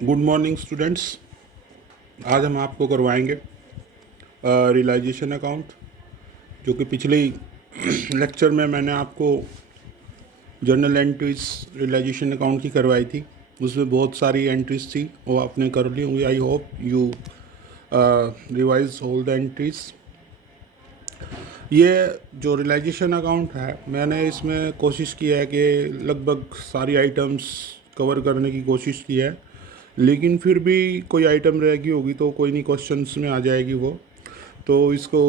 Good morning students. आज हम आपको करवाएंगे रियलाइजेशन अकाउंट, जो कि पिछले लेक्चर में मैंने आपको जर्नल एंट्रीज रियलाइजेशन अकाउंट की करवाई थी। उसमें बहुत सारी एंट्रीज थी, वो आपने कर ली होंगी। I hope you revise all the entries. ये जो रियलाइजेशन अकाउंट है, मैंने इसमें कोशिश की है कि लगभग सारी आइटम्स कवर करने की कोशिश की है, लेकिन फिर भी कोई आइटम रह गई होगी तो कोई नहीं, क्वेश्चंस में आ जाएगी वो। तो इसको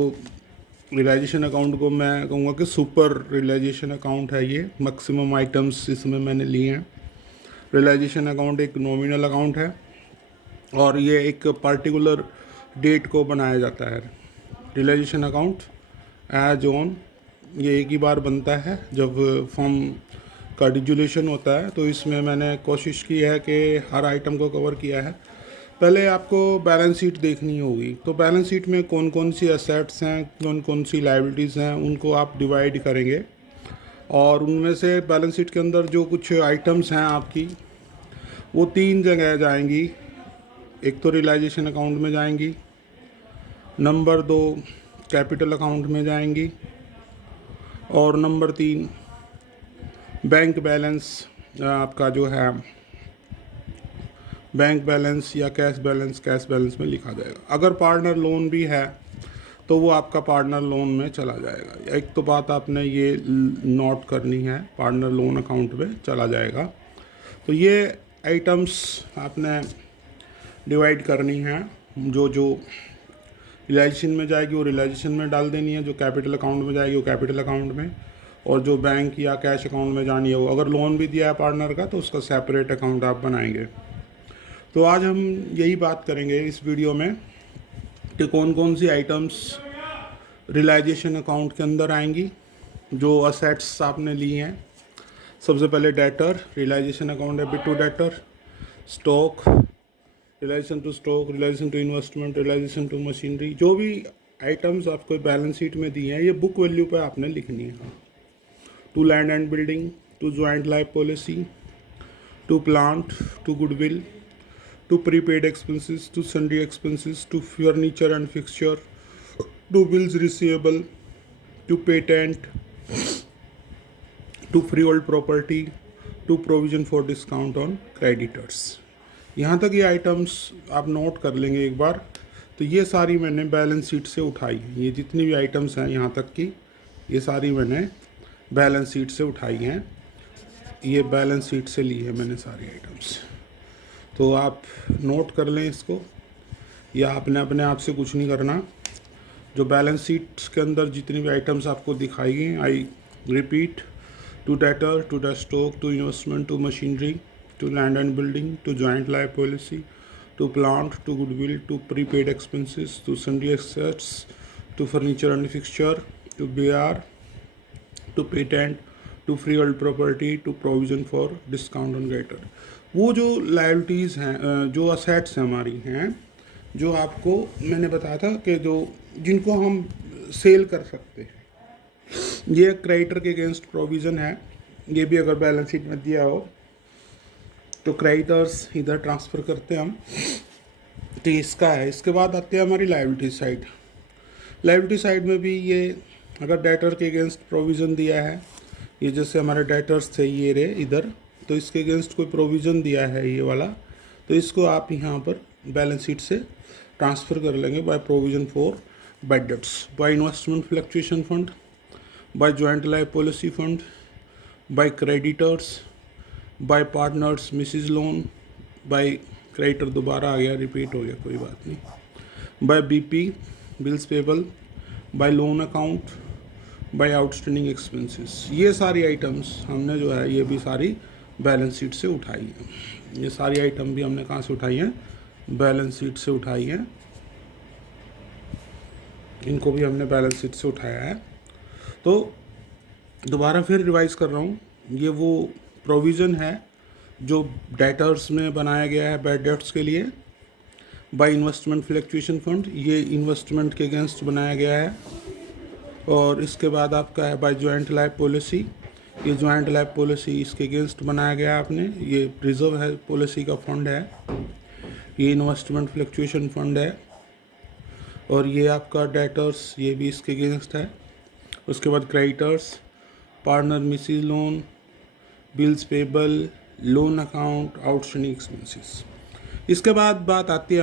रियलाइजेशन अकाउंट को मैं कहूँगा कि सुपर रियलाइजेशन अकाउंट है। ये मैक्सिमम आइटम्स इसमें मैंने लिए हैं। रियलाइजेशन अकाउंट एक नॉमिनल अकाउंट है और ये एक पर्टिकुलर डेट को बनाया जाता है। रियलाइजेशन अकाउंट एज ऑन ये एक ही बार बनता है जब फॉर्म का डिजुलेशन होता है। तो इसमें मैंने कोशिश की है कि हर आइटम को कवर किया है। पहले आपको बैलेंस शीट देखनी होगी, तो बैलेंस शीट में कौन कौन सी असेट्स हैं, कौन कौन सी लायबिलिटीज़ हैं, उनको आप डिवाइड करेंगे और उनमें से बैलेंस शीट के अंदर जो कुछ आइटम्स हैं आपकी, वो तीन जगह जाएंगी। एक तो रियलाइजेशन अकाउंट में जाएंगी, नंबर 2 कैपिटल अकाउंट में जाएंगी, और नंबर 3 बैंक बैलेंस आपका जो है बैंक बैलेंस या कैश बैलेंस में लिखा जाएगा। अगर पार्टनर लोन भी है तो वो आपका पार्टनर लोन में चला जाएगा। एक तो बात आपने ये नोट करनी है, पार्टनर लोन अकाउंट में चला जाएगा। तो ये आइटम्स आपने डिवाइड करनी है। जो जो रियलाइजेशन में जाएगी वो रियलाइजेशन में डाल देनी है, जो कैपिटल अकाउंट में जाएगी वो कैपिटल अकाउंट में, और जो बैंक या कैश अकाउंट में जानी है वो, अगर लोन भी दिया है पार्टनर का तो उसका सेपरेट अकाउंट आप बनाएंगे। तो आज हम यही बात करेंगे इस वीडियो में कि कौन कौन सी आइटम्स रियलाइजेशन अकाउंट के अंदर आएंगी, जो असेट्स आपने ली हैं। सबसे पहले debtor, realization account debit to debtor. Stock, realization to stock, realization to investment, realization to machinery. जो भी आइटम्स आपको बैलेंस शीट में दी हैं, ये बुक वैल्यू पे आपने लिखनी है। To land and building, to joint life policy, to plant, to goodwill, to prepaid expenses, to sundry expenses, to furniture and fixture, to bills receivable, to patent, to freehold property, to provision for discount on creditors। यहाँ तक ये items आप note कर लेंगे एक बार। तो ये सारी मैंने बैलेंस शीट से उठाई है। ये जितनी भी आइटम्स हैं यहाँ तक की, ये सारी मैंने बैलेंस शीट से उठाई हैं। ये बैलेंस शीट से ली है मैंने सारी आइटम्स। तो आप नोट कर लें इसको, या आपने अपने आप से कुछ नहीं करना। जो बैलेंस शीट के अंदर जितनी भी आइटम्स आपको दिखाई गई, I repeat, to debtor, to the stock, to investment, to machinery, to land and building, to joint life policy, to plant, to goodwill, to prepaid expenses, to sundry assets, to furniture and fixture, to BR, to patent, to freehold property, to provision for discount on creditor. वो जो liabilities हैं, जो assets हमारी हैं, जो आपको मैंने बताया था कि जो जिनको हम सेल कर सकते हैं, ये क्रेडिटर के अगेंस्ट प्रोविज़न है। ये भी अगर बैलेंस शीट में दिया हो तो क्रेडिटर्स इधर ट्रांसफ़र करते हैं हम। तो इसका है। इसके बाद आते हैं हमारी लायबिलिटी साइड। लायबिलिटी साइड में भी ये, अगर डेटर के अगेंस्ट प्रोविज़न दिया है, ये जैसे हमारे डेटर्स थे ये रे इधर, तो इसके अगेंस्ट कोई प्रोविज़न दिया है ये वाला, तो इसको आप यहाँ पर बैलेंस शीट से ट्रांसफ़र कर लेंगे by provision for bad debts, by investment fluctuation fund, by joint life policy fund, by creditors, by partners Mrs loan, by creditor दोबारा आ गया, रिपीट हो गया, कोई बात नहीं, by BP bills payable, by loan account, by outstanding expenses. ये सारी आइटम्स हमने जो है ये भी सारी बैलेंस शीट से उठाई है। ये सारी आइटम भी हमने कहाँ से उठाई हैं? बैलेंस शीट से उठाई हैं। इनको भी हमने बैलेंस शीट से उठाया है। तो दोबारा फिर रिवाइज कर रहा हूँ, ये वो प्रोविज़न है जो डेटर्स में बनाया गया है बैड डेट्स के लिए। बाय इन्वेस्टमेंट फ्लक्चुएशन फंड, ये इन्वेस्टमेंट के अगेंस्ट बनाया गया है। और इसके बाद आपका है बाय जॉइंट लाइफ पॉलिसी, ये जॉइंट लाइफ पॉलिसी इसके अगेंस्ट बनाया गया आपने। ये रिजर्व है पॉलिसी का फंड है, ये इन्वेस्टमेंट फ्लक्चुएशन फंड है, और ये आपका डेटर्स ये भी इसके अगेंस्ट है। उसके बाद creditors, partner Mrs loan, bills payable, loan account, outstanding expenses. इसके बाद बात आती है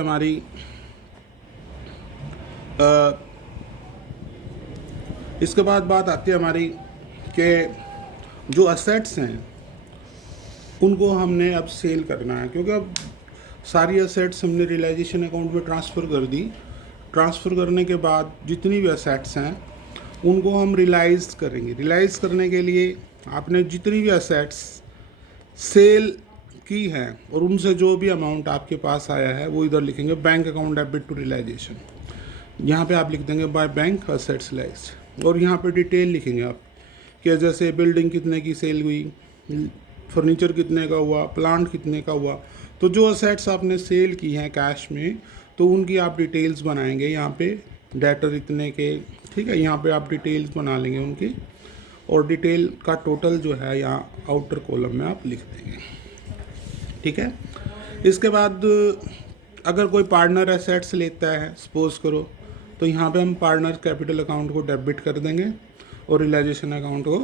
हमारी कि जो असेट्स हैं उनको हमने अब सेल करना है, क्योंकि अब सारी असेट्स हमने रियलाइजेशन अकाउंट में ट्रांसफ़र कर दी। ट्रांसफ़र करने के बाद जितनी भी असेट्स हैं उनको हम रियलाइज़ करेंगे। रियलाइज़ करने के लिए आपने जितनी भी असेट्स सेल की हैं और उनसे जो भी अमाउंट आपके पास आया है वो इधर लिखेंगे, bank account debit to realization. यहाँ पे आप लिख देंगे बाय बैंक असेट्स लाइज, और यहाँ पे डिटेल लिखेंगे आप कि जैसे बिल्डिंग कितने की सेल हुई, फर्नीचर कितने का हुआ, प्लांट कितने का हुआ। तो जो असेट्स आपने सेल की हैं कैश में, तो उनकी आप डिटेल्स बनाएंगे यहाँ पे, डेटर इतने के, ठीक है। यहाँ पे आप डिटेल्स बना लेंगे उनकी, और डिटेल का टोटल जो है यहाँ आउटर कॉलम में आप लिख देंगे, ठीक है। इसके बाद अगर कोई पार्टनर एसेट्स लेता है सपोज करो, तो यहाँ पे हम पार्टनर कैपिटल अकाउंट को डेबिट कर देंगे और रियलाइजेशन अकाउंट को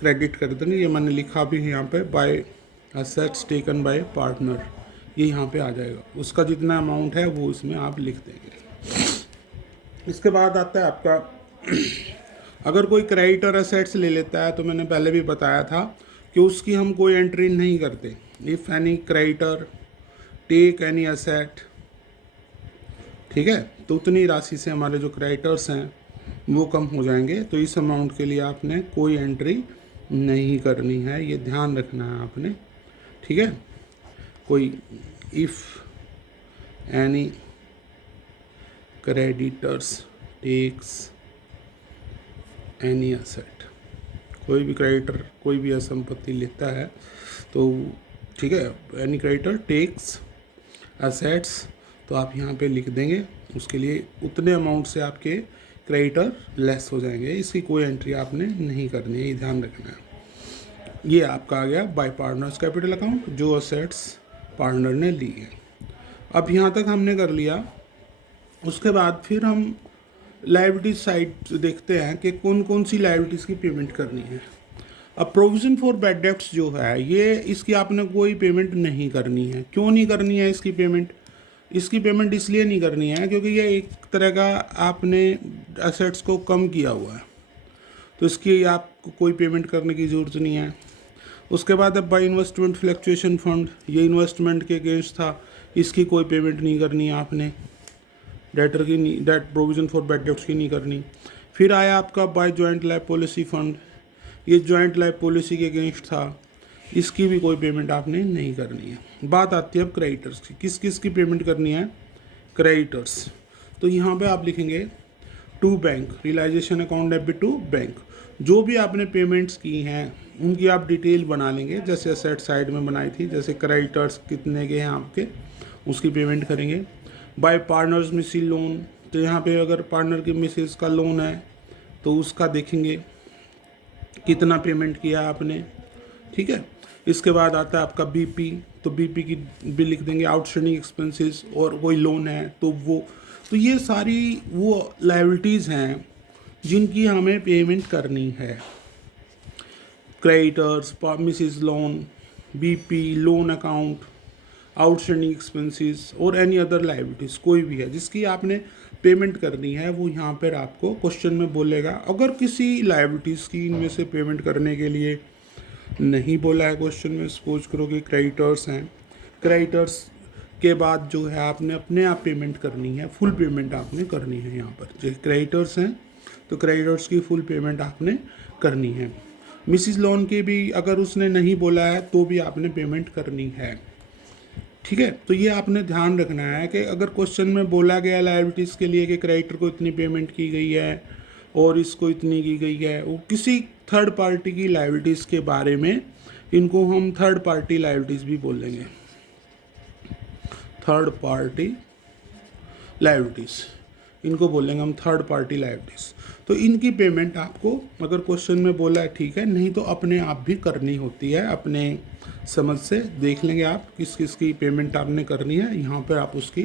क्रेडिट कर देंगे। ये मैंने लिखा भी है यहाँ पे, by assets taken by partner, ये यहाँ पे आ जाएगा। उसका जितना अमाउंट है वो इसमें आप लिख देंगे। इसके बाद आता है आपका अगर कोई क्रेडिटर एसेट्स ले लेता है, तो मैंने पहले भी बताया था कि उसकी हम कोई एंट्री नहीं करते। If any creditor take any asset, ठीक है, तो उतनी राशि से हमारे जो क्रेडिटर्स हैं वो कम हो जाएंगे। तो इस अमाउंट के लिए आपने कोई एंट्री नहीं करनी है, ये ध्यान रखना है आपने, ठीक है। कोई if any creditors takes any asset, कोई भी क्रेडिटर कोई भी संपत्ति लेता है तो ठीक है, एनी क्रेडिटर टेक्स एसेट्स, तो आप यहाँ पे लिख देंगे। उसके लिए उतने अमाउंट से आपके क्रेडिटर लेस हो जाएंगे, इसकी कोई एंट्री आपने नहीं करनी है, ये ध्यान रखना है। ये आपका आ गया बाय पार्टनर्स कैपिटल अकाउंट, जो असेट्स पार्टनर ने ली है। अब यहाँ तक हमने कर लिया। उसके बाद फिर हम लायबिलिटीज साइड देखते हैं कि कौन कौन सी लायबिलिटीज़ की पेमेंट करनी है। अब प्रोविज़न फॉर बैड डेब्ट्स जो है, ये इसकी आपने कोई पेमेंट नहीं करनी है। क्यों नहीं करनी है इसकी पेमेंट? इसकी पेमेंट इसलिए नहीं करनी है क्योंकि ये एक तरह का आपने एसेट्स को कम किया हुआ है, तो इसकी आपको कोई पेमेंट करने की ज़रूरत नहीं है। उसके बाद अब बाय इन्वेस्टमेंट फ्लक्चुएशन फंड, ये इन्वेस्टमेंट के अगेंस्ट था, इसकी कोई पेमेंट नहीं करनी है आपने, डेटर की नहीं, debt provision for bad debts की नहीं करनी। फिर आया आपका by joint life policy fund, ये जॉइंट लाइफ पॉलिसी के अगेंस्ट था, इसकी भी कोई पेमेंट आपने नहीं करनी है। बात आती है अब क्रेडिटर्स की, किस किस की पेमेंट करनी है? क्रेडिटर्स। तो यहाँ पे आप लिखेंगे to bank, realization account debit to bank. जो भी आपने पेमेंट्स की हैं उनकी आप डिटेल बना लेंगे, जैसे असेट साइड में बनाई थी, जैसे क्रेडिटर्स कितने के हैं आपके, उसकी पेमेंट करेंगे। बाय पार्टनर्स मिसिज लोन, तो यहाँ पे अगर पार्टनर की मिसिज का लोन है तो उसका देखेंगे कितना पेमेंट किया आपने, ठीक है। इसके बाद आता है आपका बीपी, तो बीपी की बिल लिख देंगे, आउटस्टैंडिंग एक्सपेंसेस, और कोई लोन है तो वो, तो ये सारी वो लायबिलिटीज़ हैं जिनकी हमें पेमेंट करनी है। Creditors, Mrs loan, BP, loan account, outstanding expenses और एनी अदर लायबिलिटीज़, कोई भी है जिसकी आपने पेमेंट करनी है, वो यहाँ पर आपको क्वेश्चन में बोलेगा। अगर किसी लायबिलिटीज़ की इनमें से पेमेंट करने के लिए नहीं बोला है क्वेश्चन में, सपोज करो कि क्रेडिटर्स हैं, क्रेडिटर्स के बाद जो है आपने अपने आप पेमेंट करनी है, फुल पेमेंट आपने करनी है। यहाँ पर जो क्रेडिटर्स हैं तो क्रेडिटर्स की फुल पेमेंट आपने करनी है। मिसिज लोन की भी अगर उसने नहीं बोला है तो भी आपने पेमेंट करनी है, ठीक है। तो ये आपने ध्यान रखना है कि अगर क्वेश्चन में बोला गया लायबिलिटीज़ के लिए कि क्रेडिटर को इतनी पेमेंट की गई है और इसको इतनी की गई है, वो किसी थर्ड पार्टी की लायबिलिटीज़ के बारे में, इनको हम थर्ड पार्टी लायबिलिटीज़ भी बोल देंगे, थर्ड पार्टी लायबिलिटीज़। इनको बोलेंगे हम थर्ड पार्टी लायबिलिटीज़। तो इनकी पेमेंट आपको अगर क्वेश्चन में बोला है ठीक है, नहीं तो अपने आप भी करनी होती है, अपने समझ से देख लेंगे आप किस किस की पेमेंट आपने करनी है, यहाँ पर आप उसकी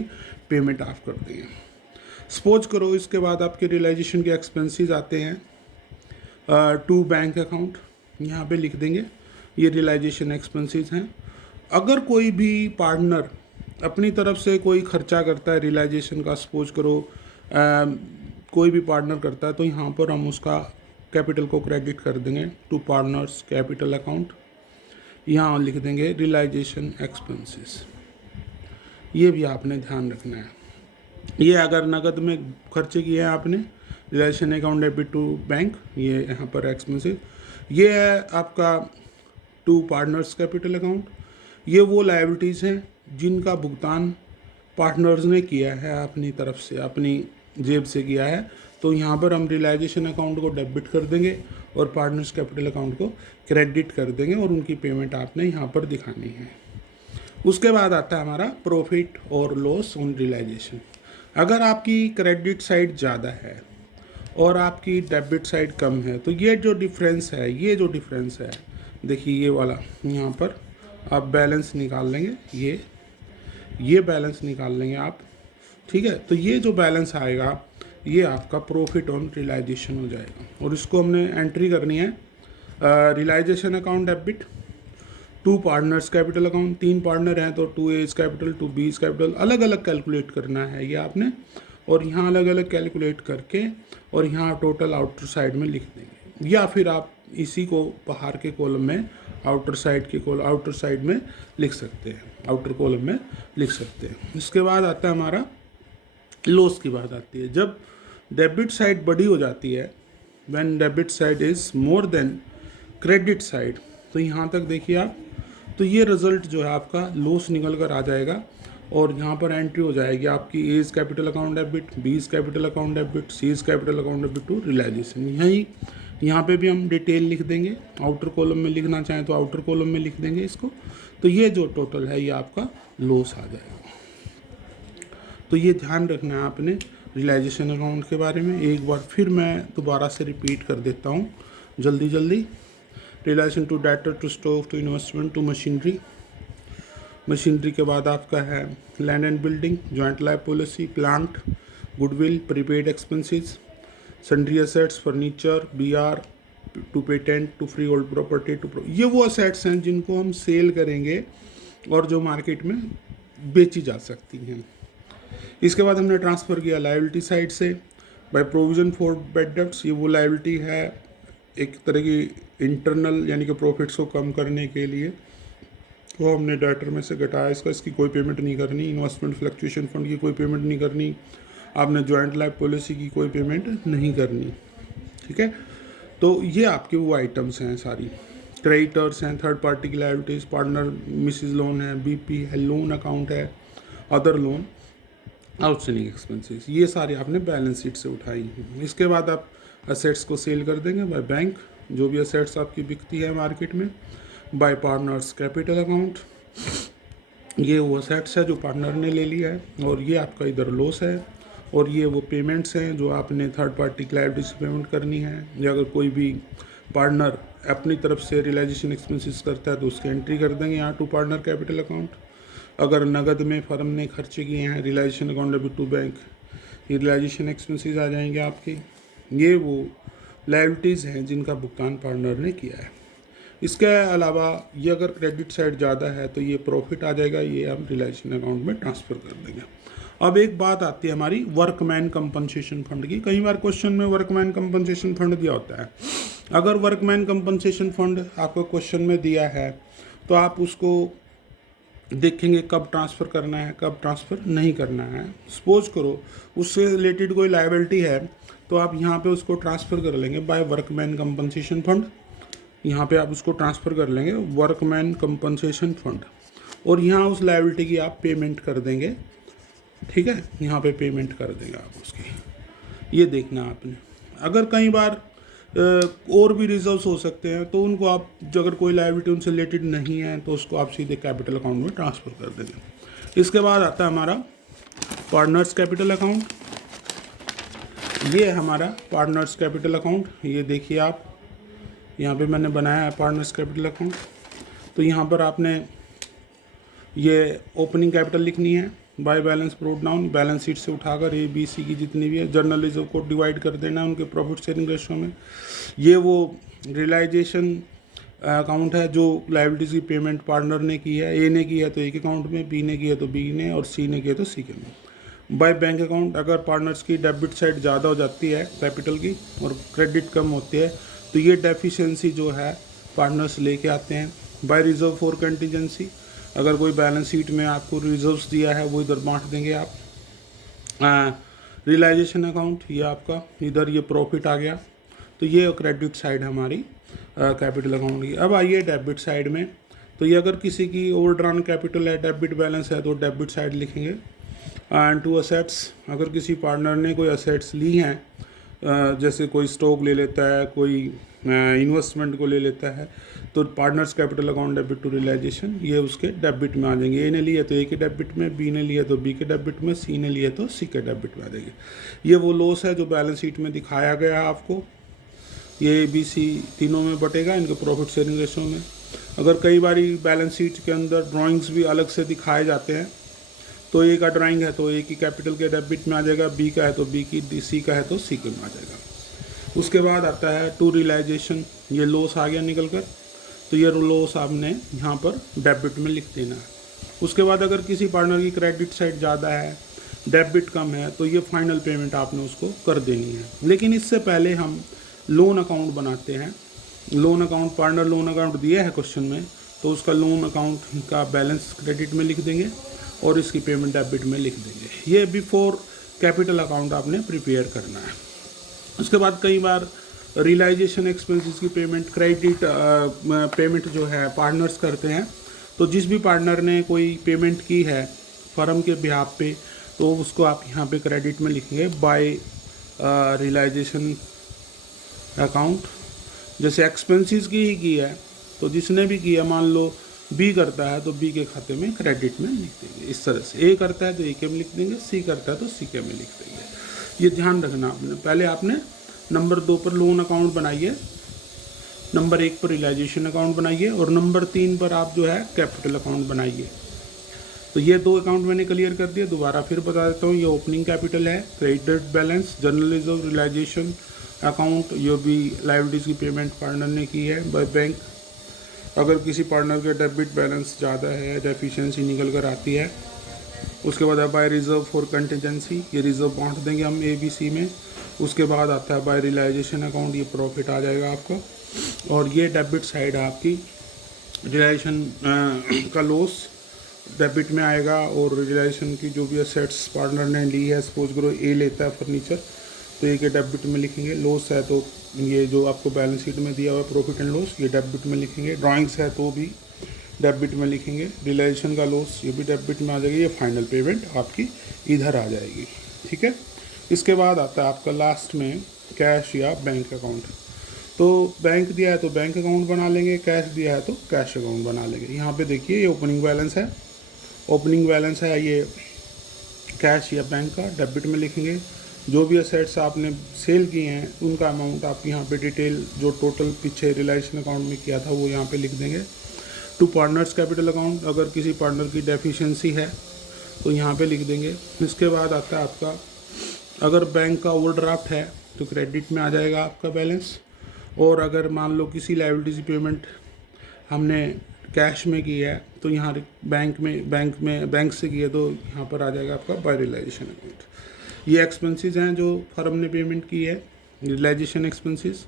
पेमेंट आप कर देंगे। सपोज करो इसके बाद आपके रियलाइजेशन के एक्सपेंसेस आते हैं टू बैंक अकाउंट, यहाँ पे लिख देंगे ये रियलाइजेशन एक्सपेंसेस हैं। अगर कोई भी पार्टनर अपनी तरफ से कोई खर्चा करता है रियलाइजेशन का, सपोज करो कोई भी पार्टनर करता है, तो यहाँ पर हम उसका कैपिटल को क्रेडिट कर देंगे टू पार्टनर्स कैपिटल अकाउंट, यहाँ लिख देंगे रियलाइजेशन एक्सपेंसेस। ये भी आपने ध्यान रखना है। ये अगर नगद में खर्चे किए हैं आपने, realization account debit to bank, ये यहाँ पर एक्सपेंसेस। ये है आपका टू पार्टनर्स कैपिटल अकाउंट, ये वो लायबिलिटीज़ हैं जिनका भुगतान पार्टनर्स ने किया है अपनी तरफ से, अपनी जेब से किया है। तो यहाँ पर हम रियलाइजेशन अकाउंट को डेबिट कर देंगे और पार्टनर्स कैपिटल अकाउंट को क्रेडिट कर देंगे और उनकी पेमेंट आपने यहाँ पर दिखानी है। उसके बाद आता है हमारा प्रॉफिट और लॉस ऑन रियलाइजेशन। अगर आपकी क्रेडिट साइड ज़्यादा है और आपकी डेबिट साइड कम है, तो ये जो डिफरेंस है, देखिए ये वाला, यहाँ पर आप बैलेंस निकाल लेंगे, ये बैलेंस निकाल लेंगे आप, ठीक है। तो ये जो बैलेंस आएगा ये आपका प्रॉफिट ऑन रियलाइजेशन हो जाएगा और इसको हमने एंट्री करनी है realization account debit to partners capital account. 3 partner हैं तो 2A कैपिटल 2B कैपिटल अलग अलग कैलकुलेट करना है ये आपने, और यहाँ अलग अलग कैलकुलेट करके और यहाँ टोटल आउटर साइड में लिख देंगे, या फिर आप इसी को बाहर के कॉलम में आउटर साइड में लिख सकते हैं, आउटर कॉलम में लिख सकते हैं। इसके बाद आता है हमारा लॉस की बात आती है। जब डेबिट साइड बड़ी हो जाती है, when debit side is more than credit side, तो यहाँ तक देखिए आप, तो ये रिज़ल्ट जो है आपका लॉस निकल कर आ जाएगा और यहाँ पर एंट्री हो जाएगी आपकी A's capital account debit, B's capital account debit, C's capital account debit to realization. यहाँ पे भी हम डिटेल लिख देंगे, आउटर कॉलम में लिखना चाहें तो आउटर कॉलम में लिख देंगे इसको। तो ये जो टोटल है ये आपका लॉस आ जाएगा। तो ये ध्यान रखना है आपने रियलाइजेशन अकाउंट के बारे में। एक बार फिर मैं दोबारा से रिपीट कर देता हूँ जल्दी। Realisation to debtor to stock to investment to machinery के बाद आपका है land and building, joint life policy, plant, goodwill, prepaid expenses, sundry assets, furniture, BR to patent to freehold property ये वो असेट्स हैं जिनको हम सेल करेंगे और जो मार्केट में बेची जा सकती हैं। इसके बाद हमने ट्रांसफ़र किया लायबिलिटी साइड से by provision for bad debts. ये वो लायबिलिटी है एक तरह की इंटरनल, यानी कि प्रॉफिट्स को कम करने के लिए, तो हमने डेटर में से घटाया इसकी कोई पेमेंट नहीं करनी। इन्वेस्टमेंट फ्लक्चुएशन फंड की कोई पेमेंट नहीं करनी, आपने जॉइंट लाइफ पॉलिसी की कोई पेमेंट नहीं करनी, ठीक है। तो ये आपके वो आइटम्स हैं सारी। क्रेडिटर्स हैं, थर्ड पार्टी की लायबिलिटीज़, पार्टनर मिसिज लोन है, BP है, लोन अकाउंट है, अदर लोन, आउटस्टैंडिंग एक्सपेंसेस, ये सारे आपने बैलेंस शीट से उठाई हैं। इसके बाद आप असेट्स को सेल कर देंगे बाय बैंक, जो भी असेट्स आपकी बिकती है मार्केट में, बाय पार्टनर्स कैपिटल अकाउंट, ये वो असेट्स है जो पार्टनर ने ले लिया है, और ये आपका इधर लॉस है, और ये वो पेमेंट्स हैं जो आपने थर्ड पार्टी लायबिलिटी से पेमेंट करनी है। या अगर कोई भी पार्टनर अपनी तरफ से रियलाइजेशन एक्सपेंसेस करता है तो उसकी एंट्री कर देंगे यहाँ टू पार्टनर कैपिटल अकाउंट। अगर नगद में फर्म ने खर्चे किए हैं realisation account debit to bank, ये रियलाइजेशन एक्सपेंसेस आ जाएंगे आपके। ये वो लायबिलिटीज़ हैं जिनका भुगतान पार्टनर ने किया है। इसके अलावा ये अगर क्रेडिट साइड ज़्यादा है तो ये प्रॉफिट आ जाएगा, ये हम रियलाइजेशन अकाउंट में ट्रांसफ़र कर देंगे। अब एक बात आती है हमारी वर्कमैन कंपनसेशन फंड की। कई बार क्वेश्चन में वर्कमैन कंपनसेशन फंड दिया होता है। अगर वर्कमैन कंपनसेशन फंड आपको क्वेश्चन में दिया है तो आप उसको देखेंगे कब ट्रांसफ़र करना है, कब ट्रांसफ़र नहीं करना है। सपोज करो उससे रिलेटेड कोई लायबिलिटी है तो आप यहाँ पे उसको ट्रांसफ़र कर लेंगे बाय वर्कमैन कंपनसेशन फंड। यहाँ पे आप उसको ट्रांसफ़र कर लेंगे वर्कमैन कंपनसेशन फंड, और यहाँ उस लायबिलिटी की आप पेमेंट कर देंगे, ठीक है। यहाँ पे पेमेंट कर देंगे आप उसकी। ये देखना आपने। अगर कई बार और भी रिजर्व्स हो सकते हैं तो उनको आप, अगर कोई लायबिलिटी उनसे रिलेटेड नहीं है तो उसको आप सीधे कैपिटल अकाउंट में ट्रांसफ़र कर देंगे। इसके बाद आता है हमारा पार्टनर्स कैपिटल अकाउंट। ये हमारा पार्टनर्स कैपिटल अकाउंट, ये देखिए आप यहाँ पे मैंने बनाया है पार्टनर्स कैपिटल अकाउंट। तो यहाँ पर आपने ये ओपनिंग कैपिटल लिखनी है, by balance brought down, balance sheet से उठाकर ए बी सी की जितनी भी है जर्नल रिजर्व को डिवाइड कर देना है उनके प्रॉफिट शेयरिंग रेशो में। ये वो रियलाइजेशन अकाउंट है जो लायबिलिटीज़ की पेमेंट पार्टनर ने की है, ए ने की है तो एक अकाउंट में, बी ने की है तो बी ने, और सी ने की है तो सी के में। बाय बैंक अकाउंट, अगर पार्टनर्स की डेबिट साइड ज़्यादा हो जाती है कैपिटल की और क्रेडिट कम होती है तो ये डेफिशिएंसी जो है पार्टनर्स लेके आते हैं। बाय रिजर्व फॉर कंटीजेंसी, अगर कोई बैलेंस शीट में आपको रिजर्व्स दिया है वो इधर बांट देंगे आप। रियलाइजेशन अकाउंट, ये आपका इधर ये प्रॉफिट आ गया, तो ये क्रेडिट साइड हमारी कैपिटल अकाउंट की। अब आइए डेबिट साइड में, तो ये अगर किसी की ओवरड्रान कैपिटल है, डेबिट बैलेंस है तो डेबिट साइड लिखेंगे। एंड टू असेट्स, अगर किसी पार्टनर ने कोई असेट्स ली हैं, जैसे कोई स्टॉक ले लेता है, कोई इन्वेस्टमेंट को ले लेता है, तो partners capital account debit to realisation ये उसके डेबिट में आ जाएंगे। ए ने लिया तो ए के डेबिट में, बी ने लिया तो बी के डेबिट में, सी ने लिया तो सी के डेबिट में आ जाएंगे। ये वो लॉस है जो बैलेंस शीट में दिखाया गया है आपको, ये बी सी तीनों में बटेगा इनके प्रॉफिट शेयरिंग रेशो में। अगर कई बारी बैलेंस शीट के अंदर ड्राइंग्स भी अलग से दिखाए जाते हैं, तो ए का ड्राइंग है तो ए की कैपिटल के डेबिट में आ जाएगा, बी का है तो बी की, सी का है तो सी के में आ जाएगा। उसके बाद आता है टू रियलाइजेशन, ये लॉस आ गया निकल कर, तो ये लॉस आपने यहाँ पर डेबिट में लिख देना है। उसके बाद अगर किसी पार्टनर की क्रेडिट साइड ज़्यादा है, डेबिट कम है, तो ये फाइनल पेमेंट आपने उसको कर देनी है। लेकिन इससे पहले हम लोन अकाउंट बनाते हैं। Loan account, partner loan account दिया है क्वेश्चन में, तो उसका लोन अकाउंट का बैलेंस क्रेडिट में लिख देंगे और इसकी पेमेंट डेबिट में लिख देंगे। ये बिफोर कैपिटल अकाउंट आपने प्रिपेयर करना है। उसके बाद कई बार रियलाइजेशन एक्सपेंसेस की पेमेंट, क्रेडिट पेमेंट जो है पार्टनर्स करते हैं, तो जिस भी पार्टनर ने कोई पेमेंट की है फर्म के बिहाफ पे, तो उसको आप यहाँ पे क्रेडिट में लिखेंगे बाय रियलाइजेशन अकाउंट। जैसे एक्सपेंसेस की है तो जिसने भी किया, मान लो बी करता है तो बी के खाते में क्रेडिट में लिख देंगे। इस तरह से ए करता है तो ए के में लिख देंगे, सी करता है तो सी के में लिख देंगे। ये ध्यान रखना आपने। पहले आपने नंबर 2 पर लोन अकाउंट बनाइए, नंबर 1 पर रियलाइजेशन अकाउंट बनाइए, और नंबर 3 पर आप जो है कैपिटल अकाउंट बनाइए। तो ये 2 अकाउंट मैंने क्लियर कर दिए। दोबारा फिर बता देता हूँ, ये ओपनिंग कैपिटल है, credit balance, journal reserve, realisation account, ये भी लायबिलिटीज़ की पेमेंट पार्टनर ने की है बाय बैंक। अगर किसी पार्टनर के डेबिट बैलेंस ज़्यादा है, डेफिशिएंसी निकल कर आती है। उसके बाद बाय रिजर्व फॉर कंटीजेंसी, ये रिजर्व बांट देंगे हम ए बी सी में। उसके बाद आता है बाय रियलाइजेशन अकाउंट, ये प्रॉफिट आ जाएगा आपका। और ये डेबिट साइड आपकी रियलाइजेशन का लॉस डेबिट में आएगा, और रियलाइजेशन की जो भी असेट्स पार्टनर ने ली है, सपोज करो ए लेता है फर्नीचर, तो ए के डेबिट में लिखेंगे। लॉस है तो ये जो आपको बैलेंस शीट में दिया हुआ प्रॉफिट एंड लॉस, ये डेबिट में लिखेंगे। ड्राइंग्स है तो भी डेबिट में लिखेंगे। रियलाइजेशन का लॉस, ये भी डेबिट में आ जाएगी। ये फाइनल पेमेंट आपकी इधर आ जाएगी, ठीक है। इसके बाद आता है आपका लास्ट में कैश या बैंक अकाउंट। तो बैंक दिया है तो बैंक अकाउंट बना लेंगे, कैश दिया है तो कैश अकाउंट बना लेंगे। यहाँ पे देखिए ये ओपनिंग बैलेंस है, ओपनिंग बैलेंस है, ये कैश या बैंक का डेबिट में लिखेंगे। जो भी असेट्स आपने सेल किए हैं उनका अमाउंट आप यहाँ पे डिटेल जो टोटल पीछे रियलाइजेशन अकाउंट में किया था वो यहाँ पे लिख देंगे। टू पार्टनर्स कैपिटल अकाउंट, अगर किसी पार्टनर की डेफिशिएंसी है तो यहाँ पे लिख देंगे। इसके बाद आता है आपका, अगर बैंक का ओवरड्राफ्ट है तो क्रेडिट में आ जाएगा आपका बैलेंस, और अगर मान लो किसी लायबिलिटीज़ पेमेंट हमने कैश में की है तो यहाँ बैंक से की है तो यहाँ पर आ जाएगा आपका बाय रियलाइजेशन अकाउंट। ये एक्सपेंसेस हैं जो फर्म ने पेमेंट की है, रियलाइजेशन एक्सपेंसेस,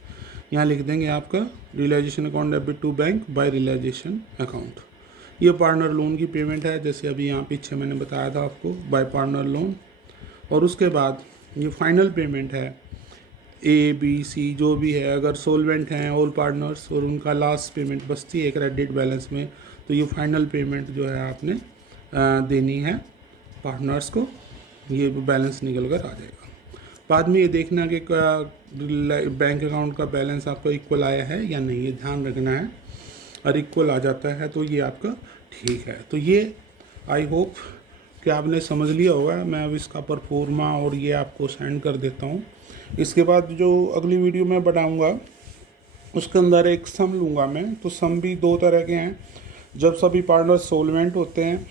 यहाँ लिख देंगे आपका realisation account debit to bank by realisation account. ये पार्टनर लोन की पेमेंट है, जैसे अभी यहाँ पीछे मैंने बताया था आपको, बाय पार्टनर लोन। और उसके बाद ये फाइनल पेमेंट है ए बी सी जो भी है, अगर सोलवेंट हैं ऑल पार्टनर्स और उनका लास्ट पेमेंट बचती है क्रेडिट बैलेंस में, तो ये फाइनल पेमेंट जो है आपने देनी है पार्टनर्स को। ये बैलेंस निकल कर आ जाएगा। बाद में ये देखना कि बैंक अकाउंट का बैलेंस आपका इक्वल आया है या नहीं, ये ध्यान रखना है। और इक्वल आ जाता है तो ये आपका ठीक है। तो ये आई होप क्या आपने समझ लिया होगा। मैं अब इसका परफॉर्मा और ये आपको सेंड कर देता हूँ। इसके बाद जो अगली वीडियो मैं बनाऊँगा उसके अंदर एक सम लूँगा मैं। तो सम भी दो तरह के हैं, जब सभी पार्टनर सोलवेंट होते हैं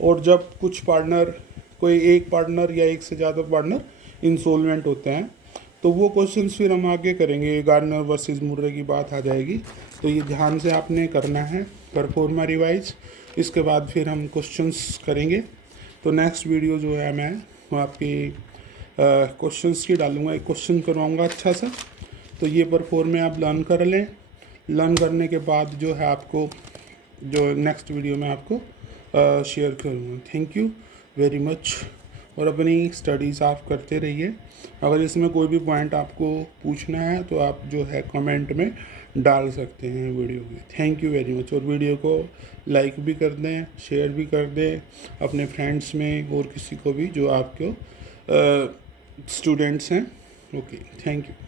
और जब कुछ पार्टनर, कोई एक पार्टनर या एक से ज़्यादा पार्टनर इंसॉल्वेंट होते हैं। तो वो क्वेश्चंस फिर हम आगे करेंगे, गार्डनर वर्सेस मुर्रे की बात आ जाएगी। तो ये ध्यान से आपने करना है, परफॉर्मा रिवाइज। इसके बाद फिर हम क्वेश्चंस करेंगे। तो नेक्स्ट वीडियो जो है मैं वो आपकी क्वेश्चंस की डालूँगा, एक क्वेश्चन करवाऊँगा अच्छा सा। तो ये परफॉर्मे आप लर्न कर लें। लर्न करने के बाद जो है आपको जो नेक्स्ट वीडियो में आपको शेयर करूँगा। Thank you very much. और अपनी स्टडीज़ आप करते रहिए। अगर इसमें कोई भी पॉइंट आपको पूछना है तो आप जो है कमेंट में डाल सकते हैं वीडियो के। Thank you very much. और वीडियो को लाइक भी कर दें, शेयर भी कर दें अपने फ्रेंड्स में और किसी को भी जो आपके स्टूडेंट्स हैं। Okay, thank you.